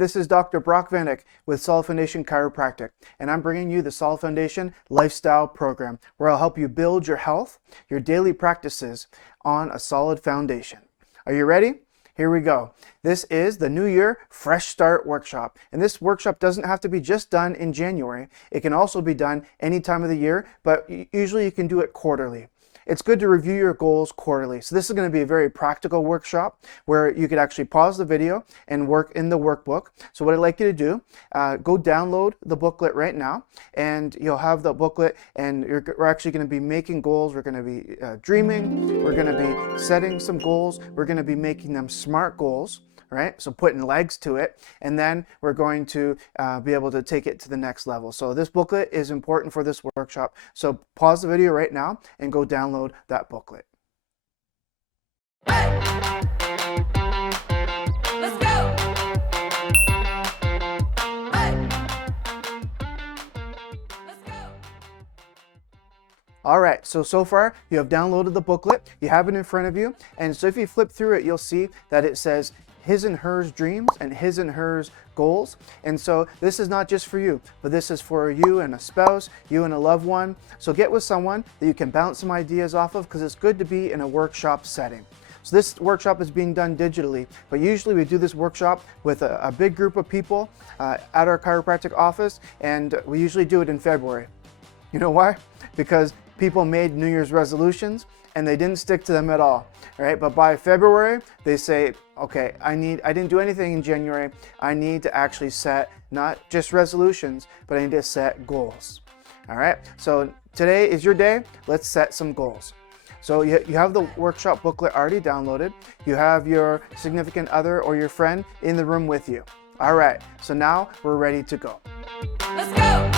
this is Dr. Brock Vanek with Solid Foundation Chiropractic, and I'm bringing you the Solid Foundation Lifestyle Program, where I'll help you build your health, your daily practices on a solid foundation. Are you ready? Here we go. This is the New Year Fresh Start Workshop, and this workshop doesn't have to be just done in January. It can also be done any time of the year, but usually you can do it quarterly. It's good to review your goals quarterly. So this is going to be a very practical workshop where you could actually pause the video and work in the workbook. So what I'd like you to do, go download the booklet right now, and you'll have the booklet, and we're actually going to be making goals. We're going to be dreaming. We're going to be setting some goals. We're going to be making them SMART goals. Right? So putting legs to it, and then we're going to be able to take it to the next level. So this booklet is important for this workshop. So pause the video right now and go download that booklet. Let's go! Let's go! All right, so far you have downloaded the booklet, you have it in front of you, and so if you flip through it, you'll see that it says his and hers dreams and his and hers goals. And so this is not just for you, but this is for you and a spouse, you and a loved one. So get with someone that you can bounce some ideas off of, because it's good to be in a workshop setting. So this workshop is being done digitally, but usually we do this workshop with a big group of people at our chiropractic office, and we usually do it in February. You know why? Because people made New Year's resolutions and they didn't stick to them at all, right? But by February, they say, okay, I didn't do anything in January. I need to actually set not just resolutions, but I need to set goals. All right, so today is your day. Let's set some goals. So you have the workshop booklet already downloaded. You have your significant other or your friend in the room with you. All right, so now we're ready to go. Let's go!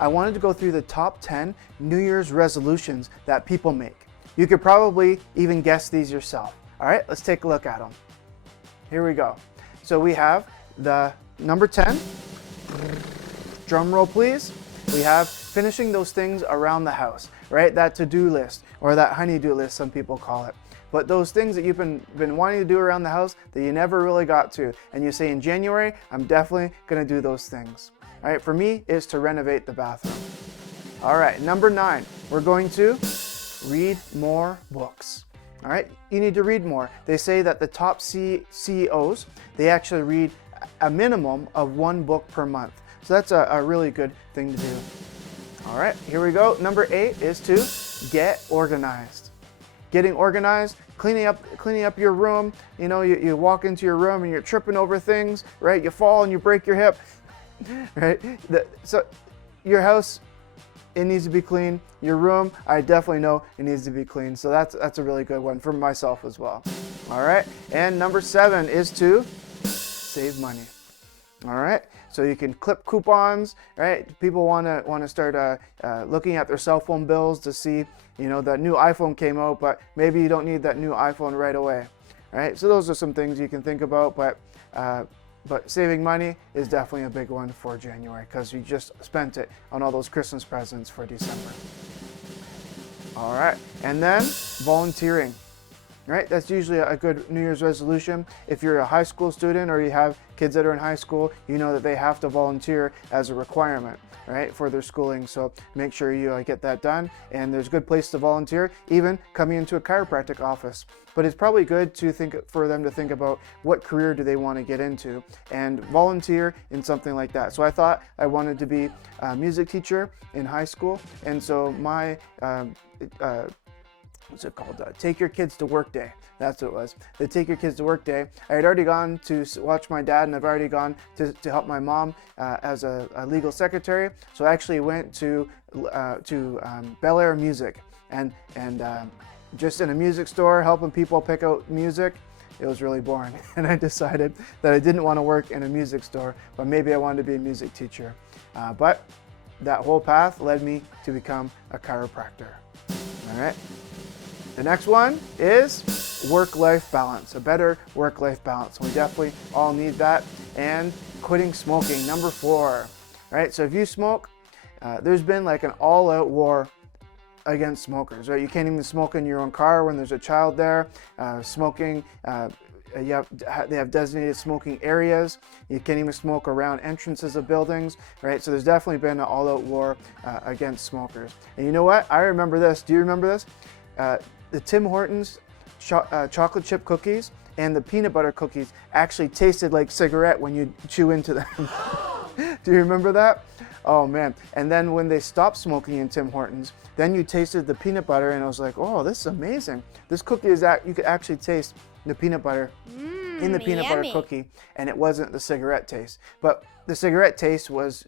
I wanted to go through the top 10 New Year's resolutions that people make. You could probably even guess these yourself. All right, let's take a look at them. Here we go. So we have the number 10. Drum roll, please. We have finishing those things around the house, right? That to-do list, or that honey-do list, some people call it. But those things that you've been wanting to do around the house that you never really got to, and you say in January, I'm definitely gonna do those things. All right, for me, is to renovate the bathroom. All right, number 9, we're going to read more books. All right, you need to read more. They say that the top CEOs, they actually read a minimum of 1 book per month. So that's a really good thing to do. All right, here we go. Number 8 is to get organized. Getting organized, cleaning up your room. You know, you walk into your room and you're tripping over things, right? You fall and you break your hip. Right? So your house, it needs to be clean. Your room, I definitely know it needs to be clean. So that's a really good one for myself as well. All right. And number 7 is to save money. All right. So you can clip coupons, right? People want to start looking at their cell phone bills to see, you know, that new iPhone came out, but maybe you don't need that new iPhone right away. Right? So those are some things you can think about, but saving money is definitely a big one for January, because you just spent it on all those Christmas presents for December. All right, and then volunteering. Right, that's usually a good New Year's resolution. If you're a high school student or you have kids that are in high school, you know that they have to volunteer as a requirement, right, for their schooling. So make sure you get that done. And there's a good place to volunteer, even coming into a chiropractic office. But it's probably good to for them to think about what career do they want to get into and volunteer in something like that. So I thought I wanted to be a music teacher in high school, and so my what's it called? Take Your Kids to Work Day. That's what it was. The Take Your Kids to Work Day. I had already gone to watch my dad, and I've already gone to help my mom as a legal secretary. So I actually went to Bel Air Music and just in a music store helping people pick out music. It was really boring, and I decided that I didn't want to work in a music store, but maybe I wanted to be a music teacher. But that whole path led me to become a chiropractor. All right. The next one is work-life balance, a better work-life balance. We definitely all need that. And quitting smoking, number 4. Right? So if you smoke, there's been like an all-out war against smokers, right? You can't even smoke in your own car when there's a child there. Smoking, they have designated smoking areas. You can't even smoke around entrances of buildings, right? So there's definitely been an all-out war against smokers. And you know what? I remember this. Do you remember this? The Tim Hortons chocolate chip cookies and the peanut butter cookies actually tasted like cigarette when you chew into them. Do you remember that? Oh man. And then when they stopped smoking in Tim Hortons, then you tasted the peanut butter and I was like, oh, this is amazing. This cookie is that you could actually taste the peanut butter in the peanut butter cookie, and it wasn't the cigarette taste. But the cigarette taste was,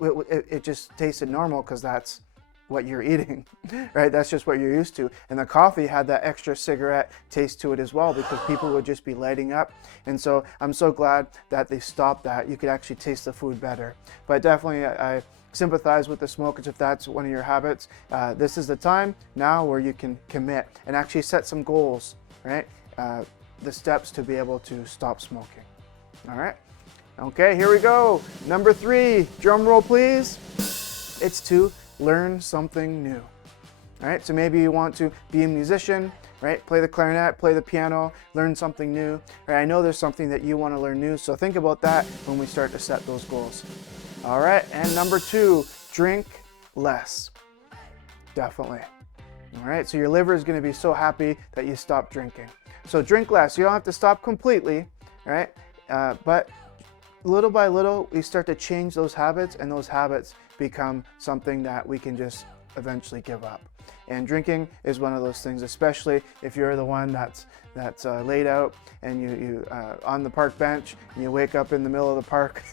it just tasted normal because that's what you're eating, right? That's just what you're used to. And the coffee had that extra cigarette taste to it as well because people would just be lighting up. And so I'm so glad that they stopped that. You could actually taste the food better. But definitely I sympathize with the smokers if that's one of your habits. This is the time now where you can commit and actually set some goals, right? The steps to be able to stop smoking. All right. Okay, here we go. Number 3, drum roll please. It's to learn something new. All right, so maybe you want to be a musician, right? Play the clarinet, play the piano, learn something new. Right? I know there's something that you want to learn new, so think about that when we start to set those goals. All right, and number 2, drink less. Definitely. All right, so your liver is going to be so happy that you stop drinking. So drink less. You don't have to stop completely, right? But little by little, we start to change those habits, and those habits become something that we can just eventually give up. And drinking is one of those things, especially if you're the one that's laid out and you on the park bench and you wake up in the middle of the park,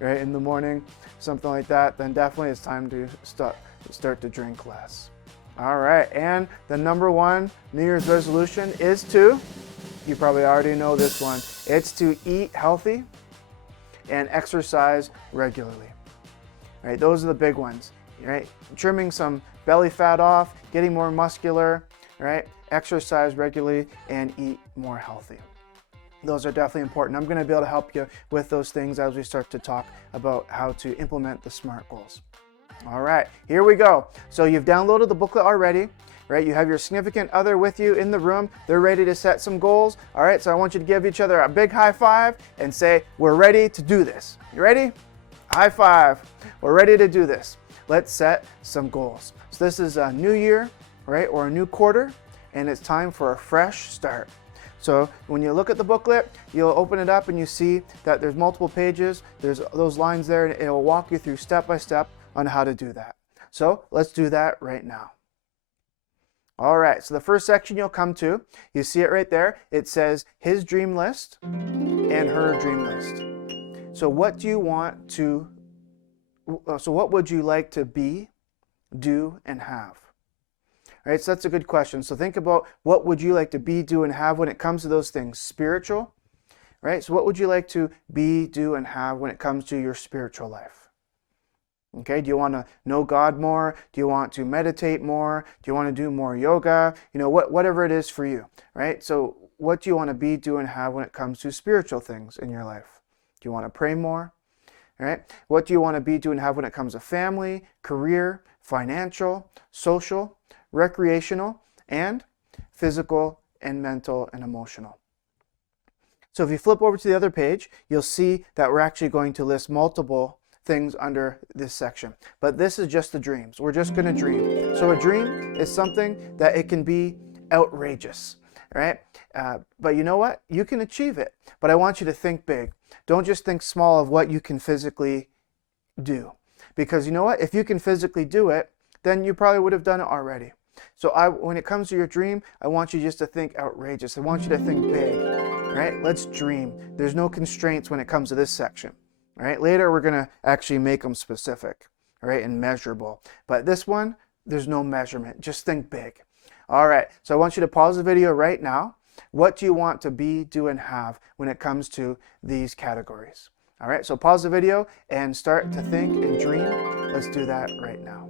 right, in the morning, something like that. Then definitely it's time to start to drink less. All right, and the number 1 New Year's resolution is to, you probably already know this one, it's to eat healthy and exercise regularly. Right, those are the big ones, right? Trimming some belly fat off, getting more muscular, right? Exercise regularly and eat more healthy. Those are definitely important. I'm going to be able to help you with those things as we start to talk about how to implement the SMART goals. All right, here we go. So you've downloaded the booklet already, right? You have your significant other with you in the room. They're ready to set some goals. All right, so I want you to give each other a big high five and say, we're ready to do this. You ready? High five. We're ready to do this. Let's set some goals. So this is a new year, right? Or a new quarter, and it's time for a fresh start. So when you look at the booklet, you'll open it up and you see that there's multiple pages. There's those lines there, and it will walk you through step by step on how to do that. So let's do that right now. All right, so the first section you'll come to, you see it right there. It says his dream list and her dream list. So what do you want to, so what would you like to be, do, and have? All right, so that's a good question. So think about what would you like to be, do, and have when it comes to those things. Spiritual, right? So what would you like to be, do, and have when it comes to your spiritual life? Okay, do you want to know God more? Do you want to meditate more? Do you want to do more yoga? You know, whatever it is for you, right? So what do you want to be, do, and have when it comes to spiritual things in your life? Do you want to pray more? All right. What do you want to be, do, and have when it comes to family, career, financial, social, recreational, and physical and mental and emotional? So if you flip over to the other page, you'll see that we're actually going to list multiple things under this section. But this is just the dreams. We're just going to dream. So a dream is something that it can be outrageous, right? But you know what? You can achieve it. But I want you to think big. Don't just think small of what you can physically do. Because you know what? If you can physically do it, then you probably would have done it already. So when it comes to your dream, I want you just to think outrageous. I want you to think big, right? Let's dream. There's no constraints when it comes to this section. All right, later we're going to actually make them specific, all right, and measurable. But this one, there's no measurement. Just think big. All right, so I want you to pause the video right now. What do you want to be, do, and have when it comes to these categories? All right, so pause the video and start to think and dream. Let's do that right now.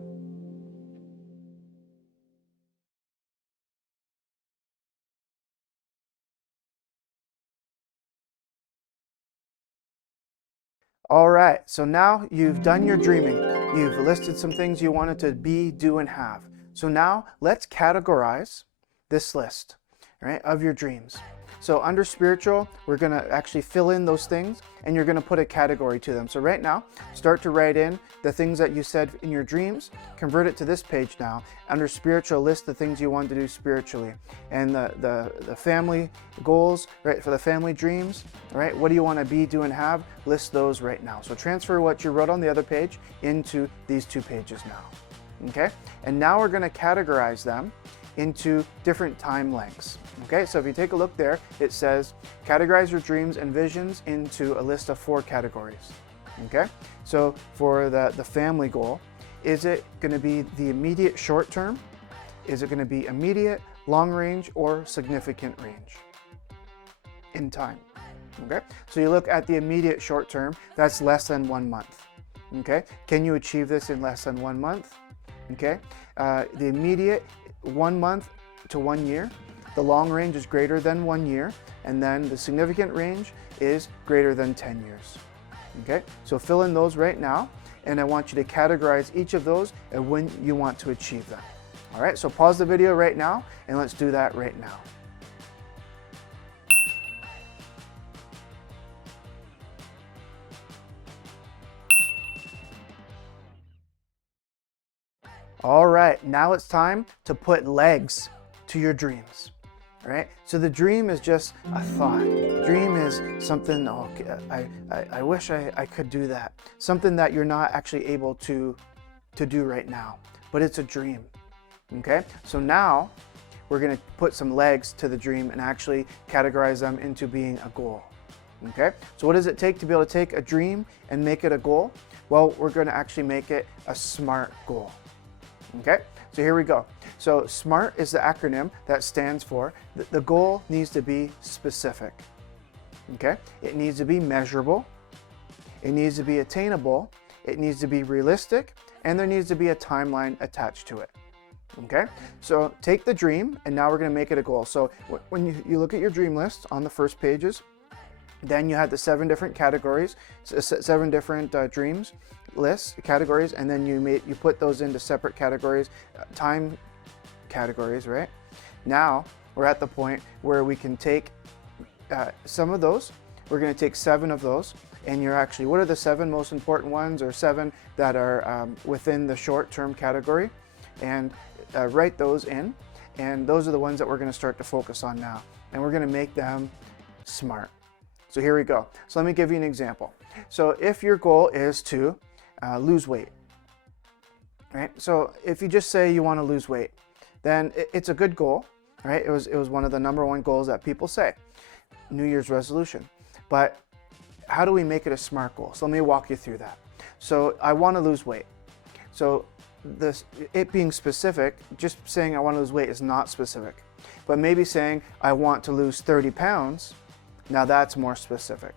All right, so now you've done your dreaming. You've listed some things you wanted to be, do, and have. So now let's categorize this list, right, of your dreams. So under spiritual, we're going to actually fill in those things and you're going to put a category to them. So right now, start to write in the things that you said in your dreams, convert it to this page now. Under spiritual, list the things you want to do spiritually. And the family goals, right, for the family dreams, right, what do you want to be, do, and have? List those right now. So transfer what you wrote on the other page into these 2 pages now. Okay? And now we're going to categorize them into different time lengths. Okay, so if you take a look there, it says categorize your dreams and visions into a list of 4 categories. Okay, so for the family goal, is it going to be the immediate short term? Is it going to be immediate, long range, or significant range in time? Okay, so you look at the immediate short term, that's less than 1 month. Okay, can you achieve this in less than 1 month? Okay, the immediate 1 month to 1 year. The long range is greater than 1 year, and then the significant range is greater than 10 years. Okay, so fill in those right now, and I want you to categorize each of those and when you want to achieve them. All right, so pause the video right now, and let's do that right now. All right, now it's time to put legs to your dreams. All right, so the dream is just a thought. Dream is something, oh, I wish I could do that. Something that you're not actually able to do right now, but it's a dream. Okay, so now we're gonna put some legs to the dream and actually categorize them into being a goal. Okay, so what does it take to be able to take a dream and make it a goal? Well, we're gonna actually make it a SMART goal. Okay, so here we go. So SMART is the acronym that stands for the goal needs to be specific. Okay, it needs to be measurable, it needs to be attainable, it needs to be realistic, and there needs to be a timeline attached to it. Okay, so take the dream and now we're going to make it a goal. So when you look at your dream list on the first pages, then you had the 7 different categories, 7 different dreams lists, categories, and then you put those into separate categories, time categories, right? Now we're at the point where we can take some of those. We're going to take 7 of those, and you're actually, what are the 7 most important ones, or 7 that are within the short-term category, and write those in, and those are the ones that we're going to start to focus on now, and we're going to make them SMART. So here we go. So let me give you an example. So if your goal is to lose weight, right? So if you just say you want to lose weight, then it's a good goal, right? It was one of the #1 goals that people say, New Year's resolution. But how do we make it a SMART goal? So let me walk you through that. So I want to lose weight. So it being specific, just saying I want to lose weight is not specific. But maybe saying I want to lose 30 pounds, now that's more specific.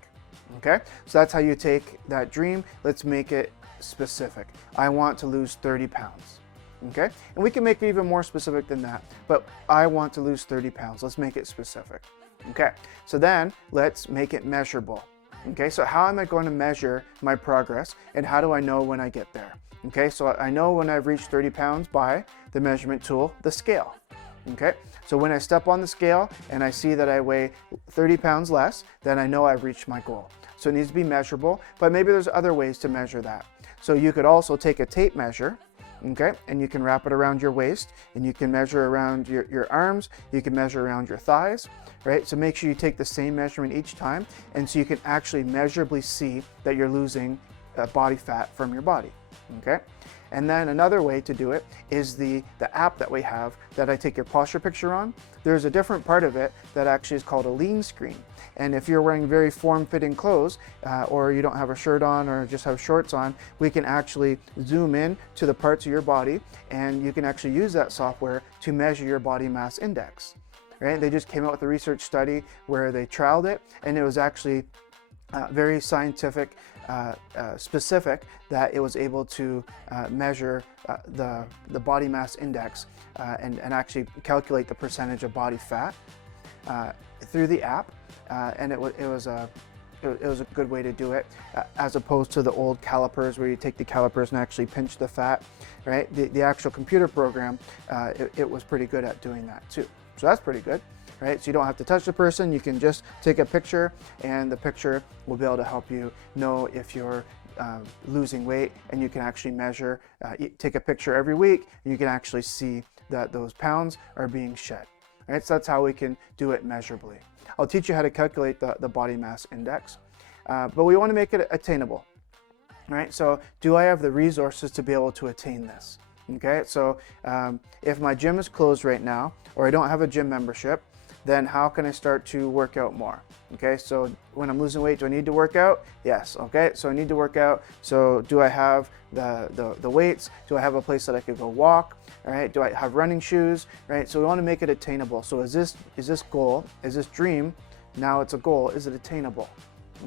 Okay, so that's how you take that dream. Let's make it specific. I want to lose 30 pounds. Okay, and we can make it even more specific than that, but I want to lose 30 pounds. Let's make it specific. Okay, so then let's make it measurable. Okay, so how am I going to measure my progress, and how do I know when I get there? Okay, so I know when I've reached 30 pounds by the measurement tool, the scale. Okay, so when I step on the scale and I see that I weigh 30 pounds less, then I know I've reached my goal. So it needs to be measurable, but maybe there's other ways to measure that. So you could also take a tape measure, okay, and you can wrap it around your waist, and you can measure around your arms, you can measure around your thighs, right? So make sure you take the same measurement each time, and so you can actually measurably see that you're losing body fat from your body, okay? And then another way to do it is the app that we have that I take your posture picture on. There's a different part of it that actually is called a lean screen. And if you're wearing very form-fitting clothes or you don't have a shirt on or just have shorts on, we can actually zoom in to the parts of your body, and you can actually use that software to measure your body mass index. Right? They just came out with a research study where they trialed it, and it was actually very scientific, specific, that it was able to measure the body mass index and actually calculate the percentage of body fat through the app, and it was it was a good way to do it, as opposed to the old calipers where you take the calipers and actually pinch the fat, right? The actual computer program, it was pretty good at doing that too. So that's pretty good, right? So you don't have to touch the person, you can just take a picture, and the picture will be able to help you know if you're losing weight, and you can actually measure, take a picture every week, and you can actually see that those pounds are being shed. Right? So that's how we can do it measurably. I'll teach you how to calculate the body mass index, but we want to make it attainable. Right? So do I have the resources to be able to attain this? Okay, so if my gym is closed right now, or I don't have a gym membership, then how can I start to work out more? Okay, so when I'm losing weight, do I need to work out? Yes, okay, so I need to work out. So do I have the weights? Do I have a place that I could go walk? All right, do I have running shoes? Right, so we want to make it attainable. So is this goal, is this dream, now it's a goal, is it attainable?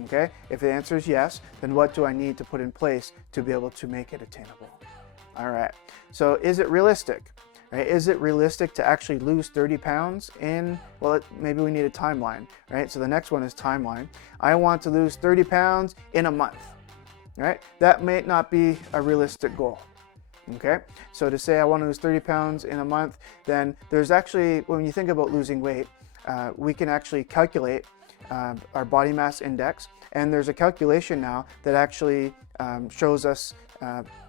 Okay, if the answer is yes, then what do I need to put in place to be able to make it attainable? All right, so is it realistic? Right? Is it realistic to actually lose 30 pounds in, well, maybe we need a timeline, right? So the next one is timeline. I want to lose 30 pounds in a month, right? That may not be a realistic goal, okay? So to say I want to lose 30 pounds in a month, then there's actually, when you think about losing weight, we can actually calculate our body mass index, and there's a calculation now that actually shows us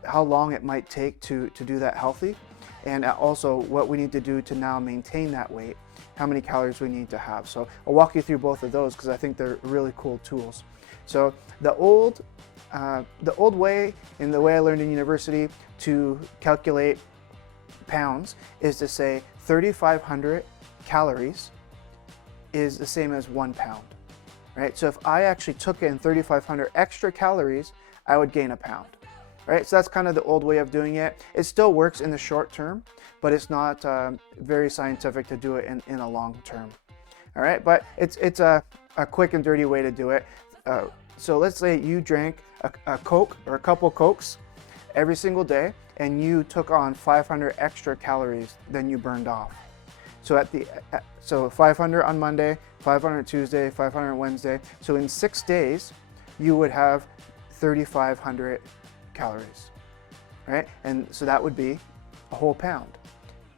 how long it might take to do that healthy, and also what we need to do to now maintain that weight, how many calories we need to have. So I'll walk you through both of those because I think they're really cool tools. So the old way, and the way I learned in university to calculate pounds, is to say 3,500 calories is the same as 1 pound, right? So if I actually took in 3,500 extra calories, I would gain a pound. Right, so that's kind of the old way of doing it. It still works in the short term, but it's not very scientific to do it in a long term. All right, but it's a quick and dirty way to do it. So let's say you drank a Coke or a couple Cokes every single day, and you took on 500 extra calories than you burned off. So so 500 on Monday, 500 Tuesday, 500 Wednesday. So in 6 days, you would have 3,500 calories, right? And so that would be a whole pound.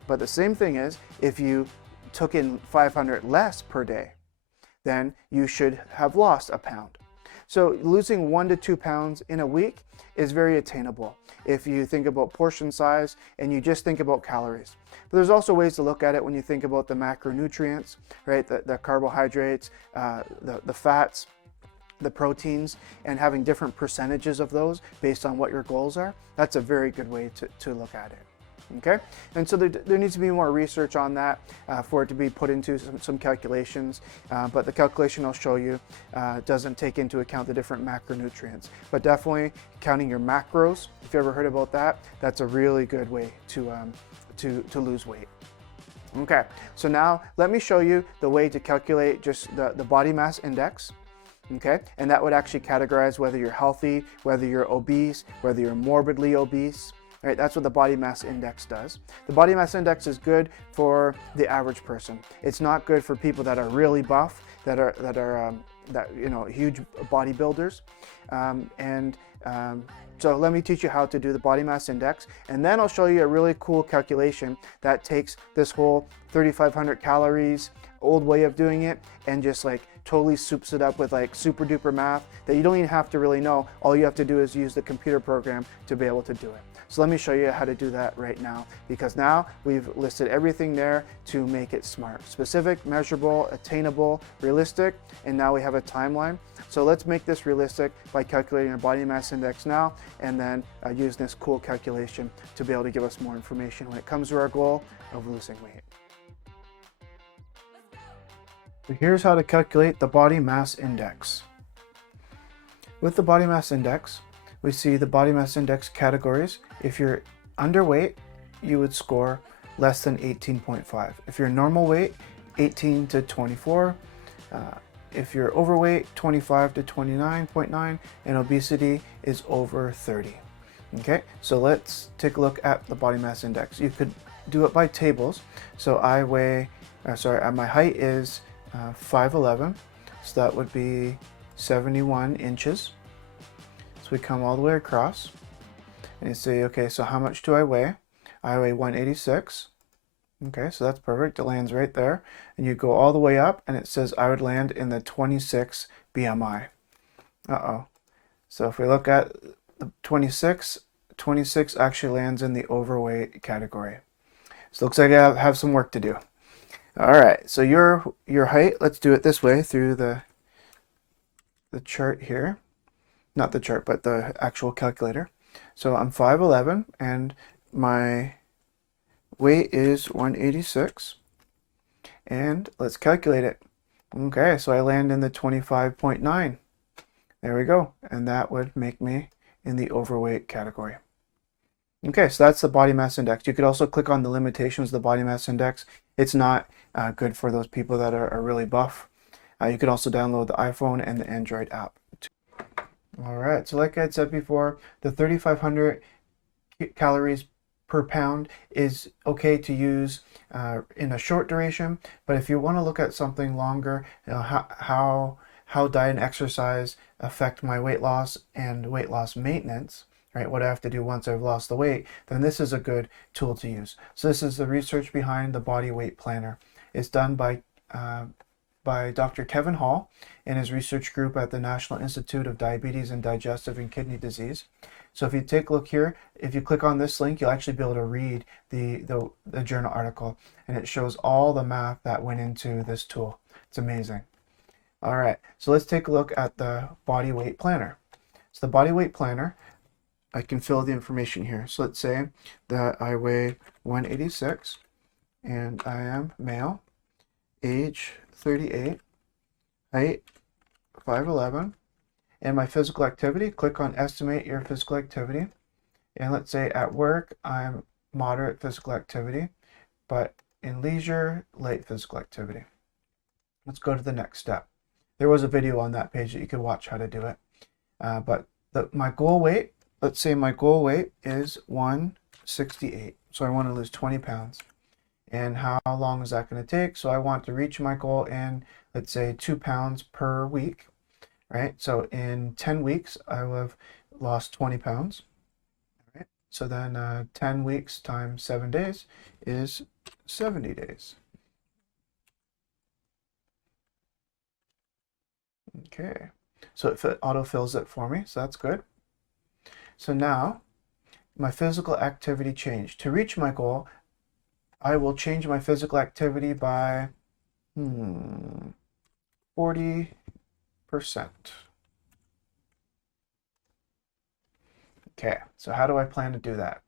But the same thing is, if you took in 500 less per day, then you should have lost a pound. So losing 1 to 2 pounds in a week is very attainable if you think about portion size and you just think about calories. But there's also ways to look at it when you think about the macronutrients, right? The carbohydrates, the fats, the proteins, and having different percentages of those based on what your goals are. That's a very good way to look at it. Okay, and so there needs to be more research on that for it to be put into some calculations, but the calculation I'll show you doesn't take into account the different macronutrients, but definitely counting your macros, if you ever heard about that, that's a really good way to lose weight. Okay, so now let me show you the way to calculate just the body mass index. Okay, and that would actually categorize whether you're healthy, whether you're obese, whether you're morbidly obese. Right, that's what the body mass index does. The body mass index is good for the average person. It's not good for people that are really buff, that you know, huge bodybuilders. So let me teach you how to do the body mass index, and then I'll show you a really cool calculation that takes this whole 3,500 calories, old way of doing it, and just like totally soups it up with like super duper math that you don't even have to really know. All you have to do is use the computer program to be able to do it. So let me show you how to do that right now, because now we've listed everything there to make it smart, specific, measurable, attainable, realistic, and now we have a timeline. So let's make this realistic by calculating our body mass index now, and then use this cool calculation to be able to give us more information when it comes to our goal of losing weight. So here's how to calculate the body mass index. With the body mass index, we see the body mass index categories. If you're underweight, you would score less than 18.5. If you're normal weight, 18 to 24. If you're overweight, 25 to 29.9, and obesity is over 30. Okay, so let's take a look at the body mass index. You could do it by tables. So my height is 5'11", so that would be 71 inches. So we come all the way across and you say, okay, so how much do I weigh? I weigh 186. Okay, so that's perfect. It lands right there. And you go all the way up and it says I would land in the 26 BMI. Uh-oh. So if we look at the 26, 26 actually lands in the overweight category. So it looks like I have some work to do. All right, so your height, let's do it this way through the chart here. Not the chart, but the actual calculator. So I'm 5'11", and my weight is 186. And let's calculate it. Okay, so I land in the 25.9. There we go. And that would make me in the overweight category. Okay, so that's the body mass index. You could also click on the limitations of the body mass index. It's not good for those people that are really buff. You can also download the iPhone and the Android app. All right, so like I had said before, the 3,500 calories per pound is okay to use in a short duration, but if you want to look at something longer, you know, how diet and exercise affect my weight loss and weight loss maintenance, right? What I have to do once I've lost the weight, then this is a good tool to use. So this is the research behind the Body Weight Planner. It's done by Dr. Kevin Hall and his research group at the National Institute of Diabetes and Digestive and Kidney Disease. So if you take a look here, if you click on this link, you'll actually be able to read the journal article, and it shows all the math that went into this tool. It's amazing. All right, so let's take a look at the Body Weight Planner. So the Body Weight Planner, I can fill the information here. So let's say that I weigh 186 and I am male, age 38, height 5'11", and my physical activity, click on estimate your physical activity. And let's say at work, I'm moderate physical activity, but in leisure, light physical activity. Let's go to the next step. There was a video on that page that you could watch how to do it. But my goal weight, let's say my goal weight is 168. So I want to lose 20 pounds. And how long is that going to take? So I want to reach my goal in, let's say, 2 pounds per week, right? So in 10 weeks, I will have lost 20 pounds. Right? So then 10 weeks times 7 days is 70 days. Okay, so it auto-fills it for me, so that's good. So now my physical activity changed. To reach my goal, I will change my physical activity by 40%. Okay, so how do I plan to do that?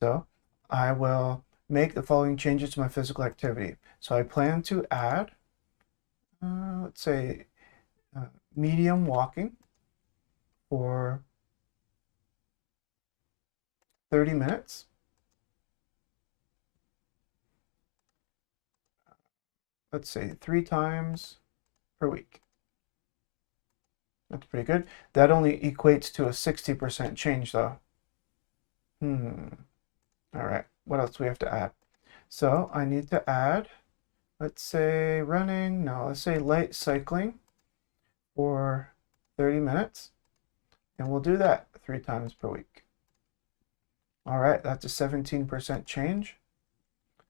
So I will make the following changes to my physical activity. So I plan to add, let's say, medium walking for 30 minutes. Let's say 3 times per week. That's pretty good. That only equates to a 60% change though. All right, what else do we have to add? So I need to add, let's say running, no, let's say light cycling for 30 minutes. And we'll do that 3 times per week. All right, that's a 17% change.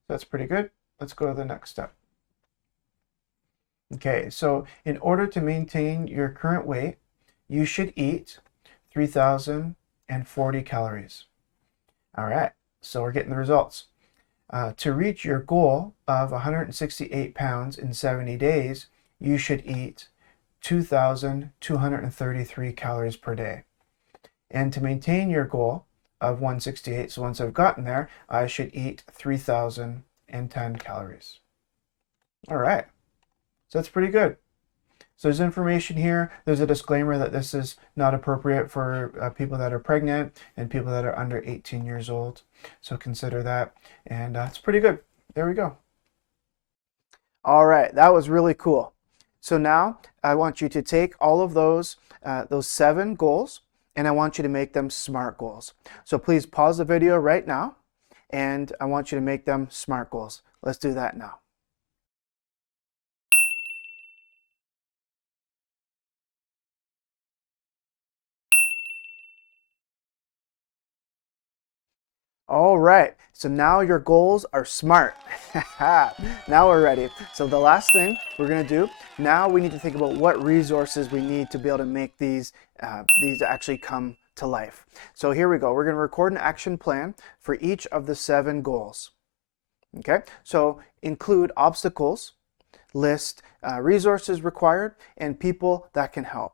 That's pretty good. Let's go to the next step. Okay, so in order to maintain your current weight, you should eat 3,040 calories. All right, so we're getting the results. To reach your goal of 168 pounds in 70 days, you should eat 2,233 calories per day. And to maintain your goal of 168, so once I've gotten there, I should eat 3,010 calories. All right. So that's pretty good. So there's information here. There's a disclaimer that this is not appropriate for people that are pregnant and people that are under 18 years old. So consider that. And it's pretty good. There we go. All right, that was really cool. So now I want you to take all of those 7 goals and I want you to make them SMART goals. So please pause the video right now and I want you to make them SMART goals. Let's do that now. All right, so now your goals are smart. Now we're ready. So the last thing we're gonna do, now we need to think about what resources we need to be able to make these actually come to life. So here we go. We're gonna record an action plan for each of the 7 goals. Okay, so include obstacles, list resources required, and people that can help.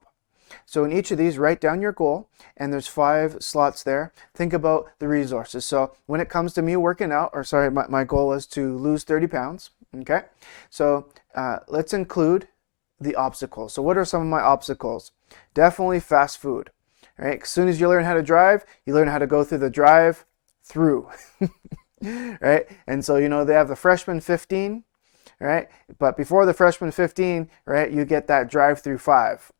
So in each of these, write down your goal, and there's 5 slots there. Think about the resources. So when it comes to me working out, or sorry, my goal is to lose 30 pounds, okay? So let's include the obstacles. So what are some of my obstacles? Definitely fast food, right? As soon as you learn how to drive, you learn how to go through the drive-through, right? And so, you know, they have the freshman 15, right? But before the freshman 15, right, you get that drive-through 5.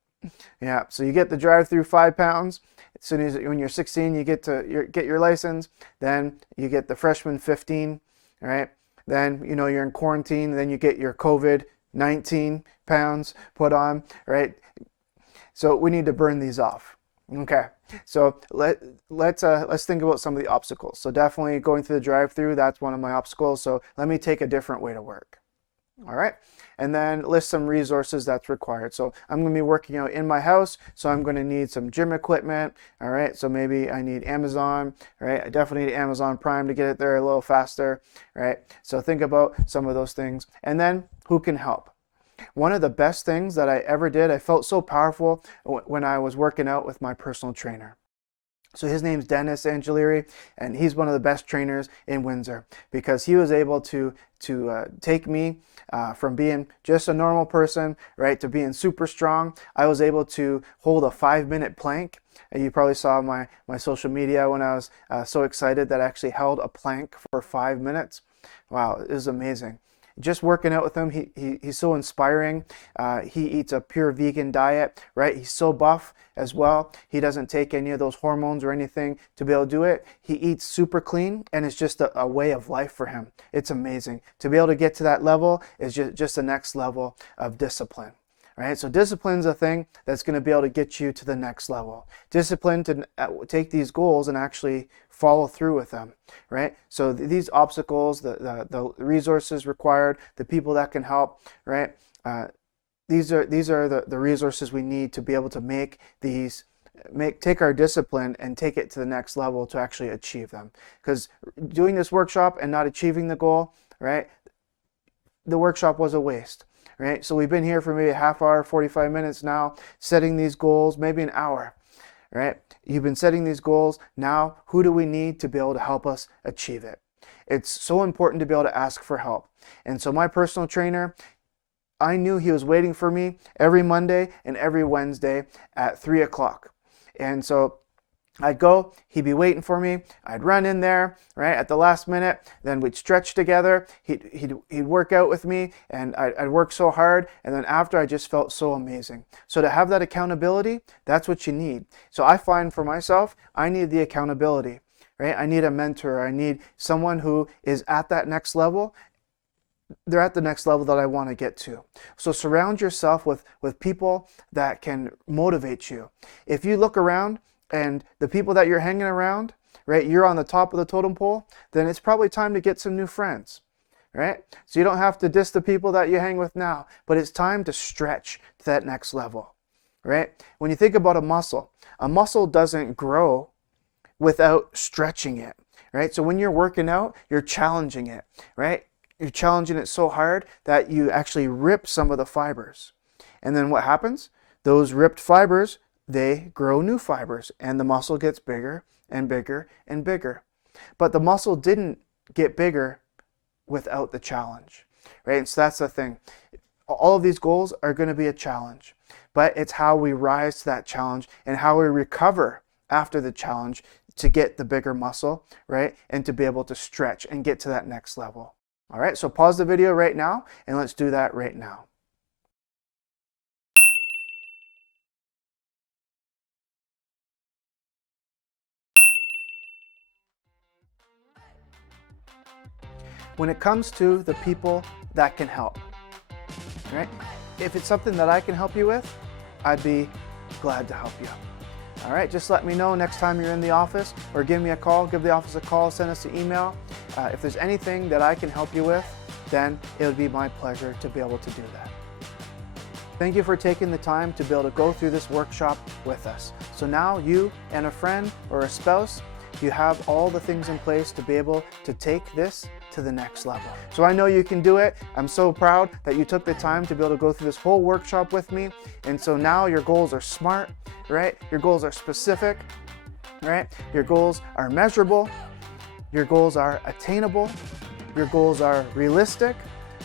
Yeah, so you get the drive-through 5 pounds. As soon as when you're 16, you get your license. Then you get the freshman 15, right? Then you know you're in quarantine. Then you get your COVID 19 pounds put on, right? So we need to burn these off. Okay, so let's think about some of the obstacles. So definitely going through the drive-through, that's one of my obstacles. So let me take a different way to work. All right, and then list some resources that's required. So I'm going to be working out in my house, so I'm going to need some gym equipment. All right, so maybe I need Amazon, right? I definitely need Amazon Prime to get it there a little faster, right? So think about some of those things. And then who can help? One of the best things that I ever did, I felt so powerful when I was working out with my personal trainer. So his name's Dennis Angelieri, and he's one of the best trainers in Windsor because he was able to take me from being just a normal person, right, to being super strong. I was able to hold a 5-minute plank. And you probably saw my social media when I was so excited that I actually held a plank for 5 minutes. Wow, it was amazing. Just working out with him, he's so inspiring. He eats a pure vegan diet, right? He's so buff as well. He doesn't take any of those hormones or anything to be able to do it. He eats super clean, and it's just a way of life for him. It's amazing. To be able to get to that level is just the next level of discipline. Right? So discipline's a thing that's going to be able to get you to the next level. Discipline to take these goals and actually follow through with them, right? So these obstacles, the resources required, the people that can help, right? These are the resources we need to be able to take our discipline and take it to the next level to actually achieve them. Because doing this workshop and not achieving the goal, right? The workshop was a waste. Right? So we've been here for maybe a half hour, 45 minutes now, setting these goals, maybe an hour, right? You've been setting these goals. Now, who do we need to be able to help us achieve it? It's so important to be able to ask for help. And so my personal trainer, I knew he was waiting for me every Monday and every Wednesday at 3 o'clock. And so I'd go, he'd be waiting for me, I'd run in there, right, at the last minute, then we'd stretch together, he'd work out with me, and I'd work so hard, and then after I just felt so amazing. So to have that accountability, that's what you need. So I find for myself, I need the accountability, right? I need a mentor, I need someone who is at that next level. They're at the next level that I want to get to. So surround yourself with people that can motivate you. If you look around, and the people that you're hanging around, right, you're on the top of the totem pole, then it's probably time to get some new friends, right? So you don't have to diss the people that you hang with now, but it's time to stretch to that next level, right? When you think about a muscle doesn't grow without stretching it, right? So when you're working out, you're challenging it, right? You're challenging it so hard that you actually rip some of the fibers. And then what happens? Those ripped fibers, they grow new fibers, and the muscle gets bigger and bigger and bigger. But the muscle didn't get bigger without the challenge, right? And so that's the thing. All of these goals are going to be a challenge, but it's how we rise to that challenge and how we recover after the challenge to get the bigger muscle, right? And to be able to stretch and get to that next level. All right, so pause the video right now, and let's do that right now. When it comes to the people that can help, right? If it's something that I can help you with, I'd be glad to help you. All right, just let me know next time you're in the office, or give me a call, give the office a call, send us an email. If there's anything that I can help you with, then it would be my pleasure to be able to do that. Thank you for taking the time to be able to go through this workshop with us. So now you and a friend or a spouse, you have all the things in place to be able to take this to the next level. So I know you can do it. I'm so proud that you took the time to be able to go through this whole workshop with me. And so now your goals are smart, right? Your goals are specific, right? Your goals are measurable. Your goals are attainable. Your goals are realistic.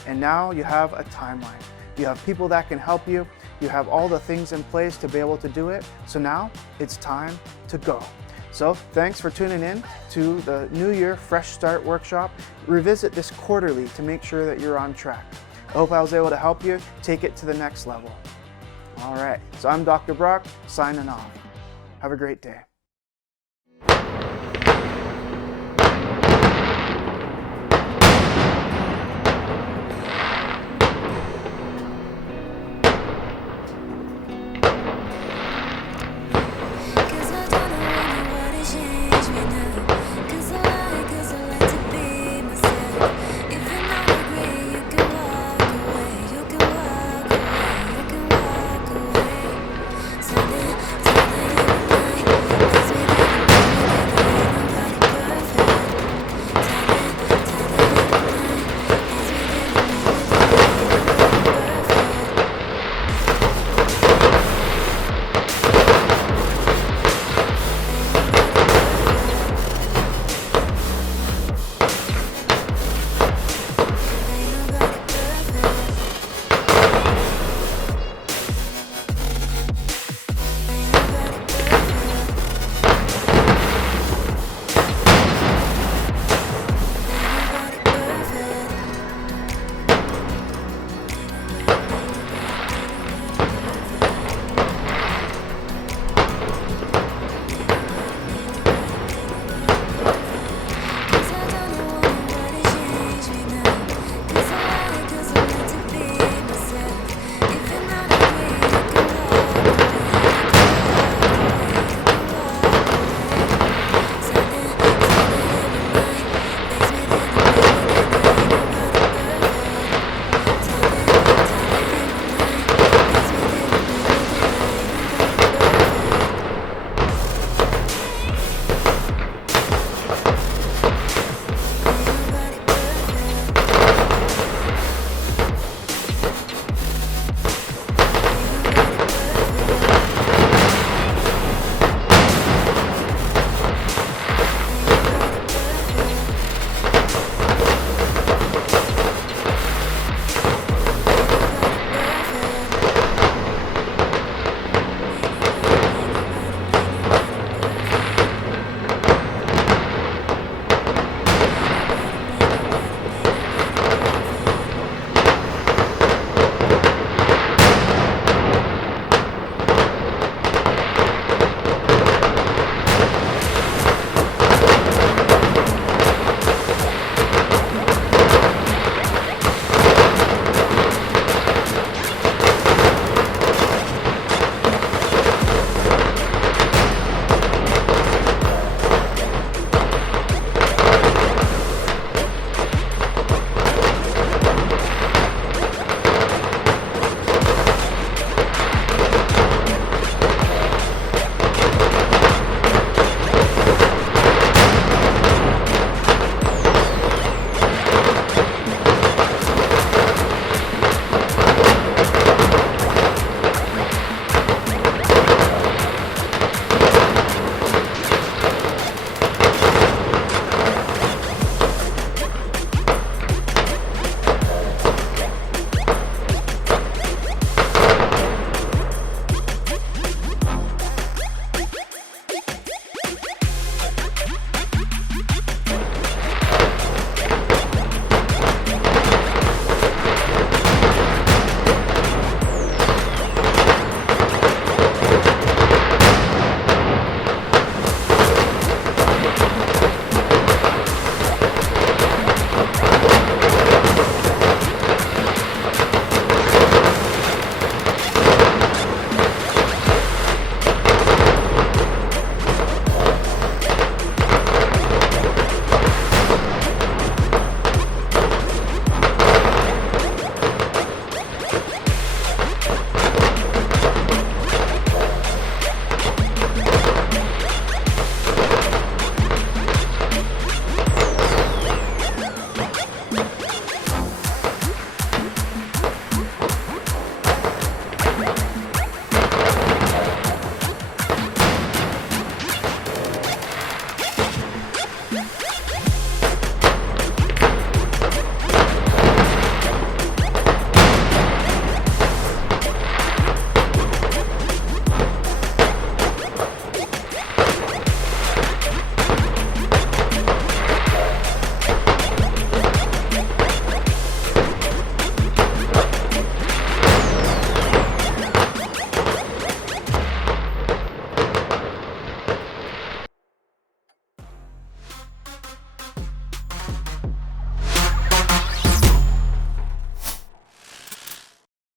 And now you have a timeline. You have people that can help you. You have all the things in place to be able to do it. So now it's time to go. So thanks for tuning in to the New Year Fresh Start Workshop. Revisit this quarterly to make sure that you're on track. I hope I was able to help you take it to the next level. All right, so I'm Dr. Brock, signing off. Have a great day.